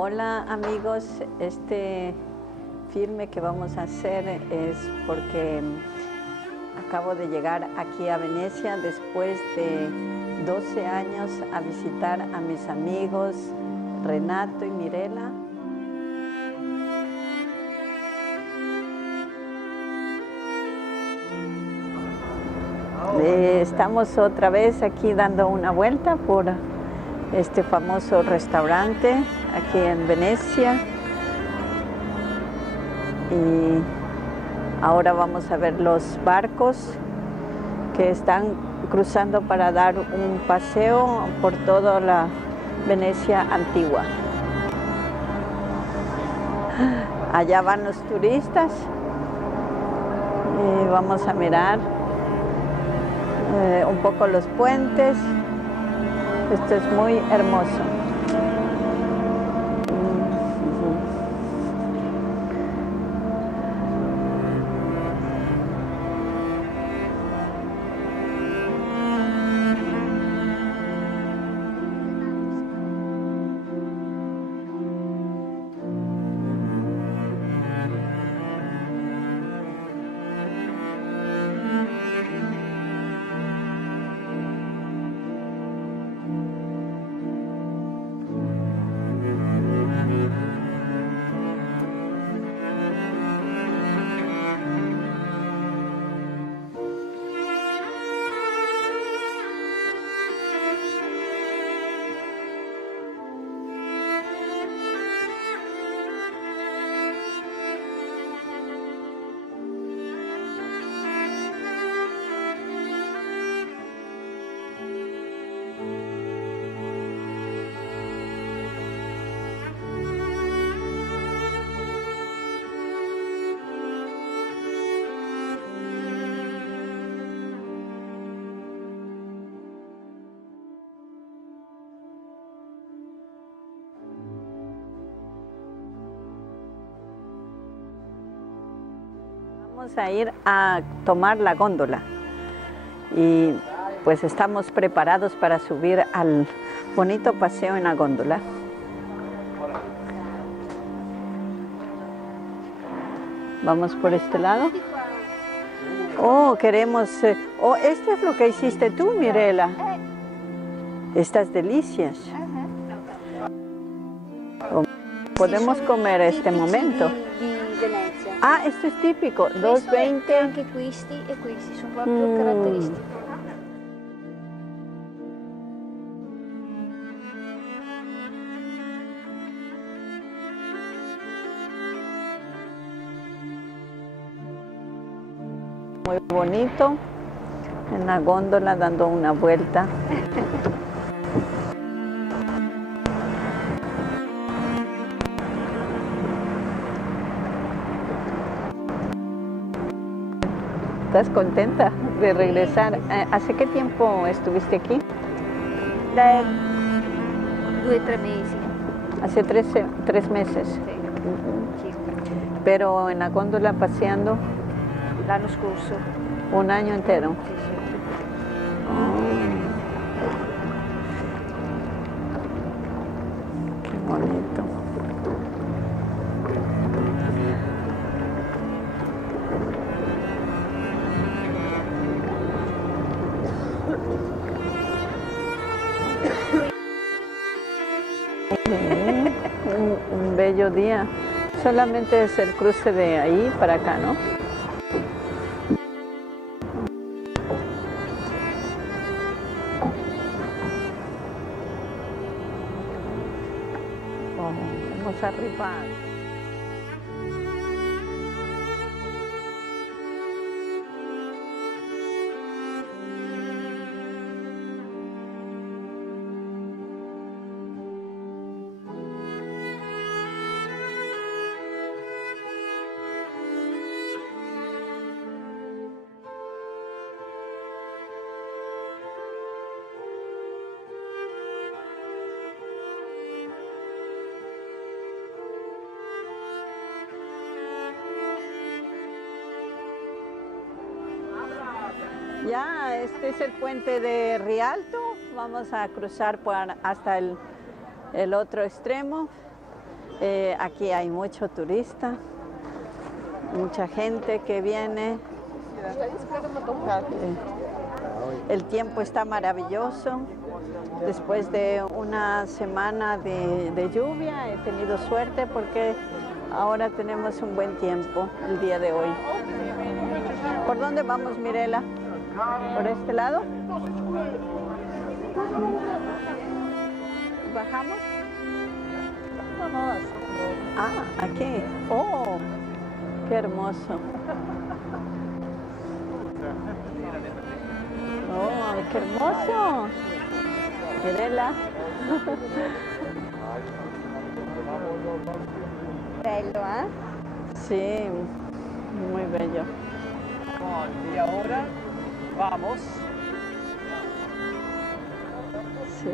Hola amigos, este filme que vamos a hacer es porque acabo de llegar aquí a Venecia después de 12 años a visitar a mis amigos Renato y Mirela. Estamos otra vez aquí dando una vuelta por este famoso restaurante aquí en Venecia y ahora vamos a ver los barcos que están cruzando para dar un paseo por toda la Venecia antigua. Allá van los turistas y vamos a mirar un poco los puentes. Esto es muy hermoso. Vamos a ir a tomar la góndola y pues estamos preparados para subir al bonito paseo en la góndola. Vamos por este lado. Oh, queremos... oh, esto es lo que hiciste tú, Mirela. Estas delicias. Oh, podemos comer este momento. Ah, esto es típico, 2,20. Anche questi e questi sono proprio caratteristici. Muy bonito, en la góndola dando una vuelta. ¿Estás contenta de regresar? ¿Hace qué tiempo estuviste aquí? Da 2 o 3 mesi. Hace 3 meses. Sì. Pero en la góndola paseando L'anno scorso. un año entero. Sì, sì. Qué bonito. Un bello día. Solamente es el cruce de ahí para acá, ¿no? Oh, vamos a arribar. Ya, este es el puente de Rialto. Vamos a cruzar hasta el otro extremo. Aquí hay mucho turista, mucha gente que viene. El tiempo está maravilloso. Después de una semana de lluvia he tenido suerte porque ahora tenemos un buen tiempo el día de hoy. ¿Por dónde vamos, Mirela? ¿Por este lado? ¿Bajamos? Ah, aquí. ¡Oh! ¡Qué hermoso! ¡Oh, qué hermoso! Mirela. Bello, ¿eh? Sí, muy bello. Y ahora vamos. Sí.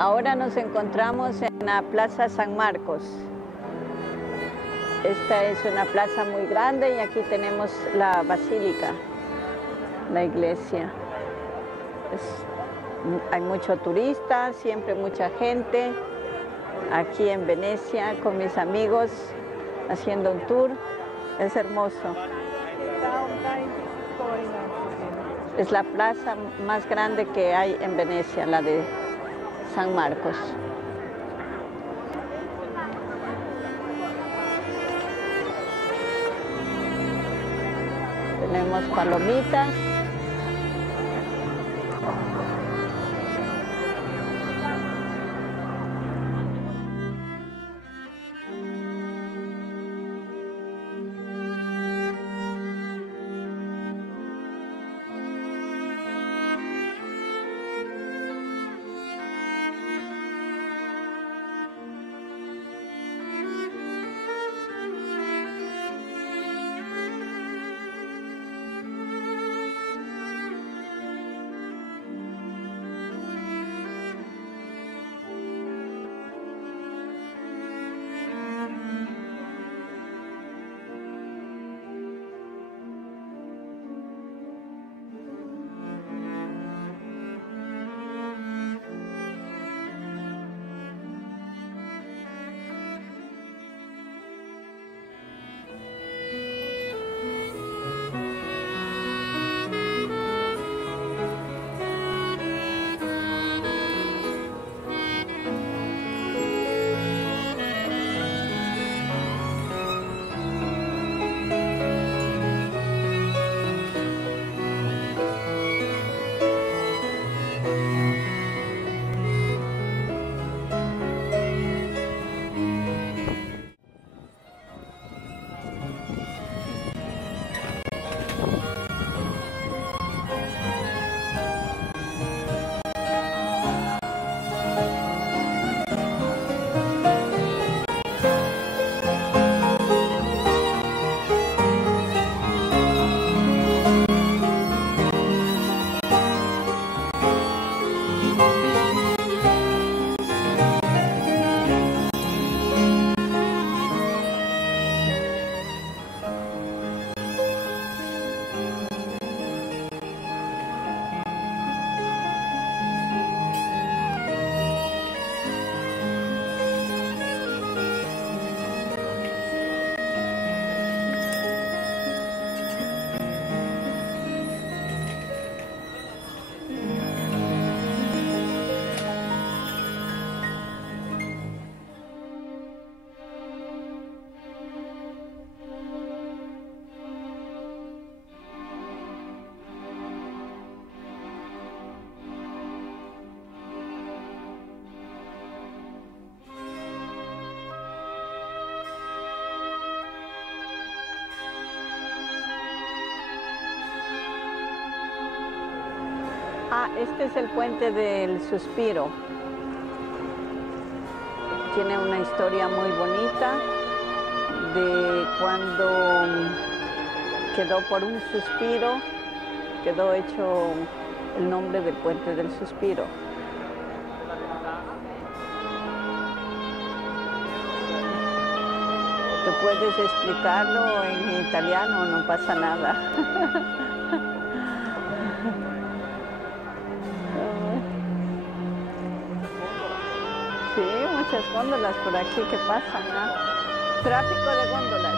Ahora nos encontramos en la Plaza San Marcos. Esta es una plaza muy grande y aquí tenemos la basílica, la iglesia. Hay mucho turista, siempre mucha gente. Aquí en Venecia con mis amigos haciendo un tour. Es hermoso. Es la plaza más grande que hay en Venecia, la de San Marcos. Tenemos palomitas. Este es el puente del Suspiro. Tiene una historia muy bonita de cuando quedó por un suspiro, quedó hecho el nombre del puente del Suspiro. Tú puedes explicarlo en italiano, no pasa nada. Sí, muchas góndolas por aquí que pasan, ¿no? Tráfico de góndolas.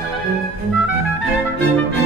Gracias.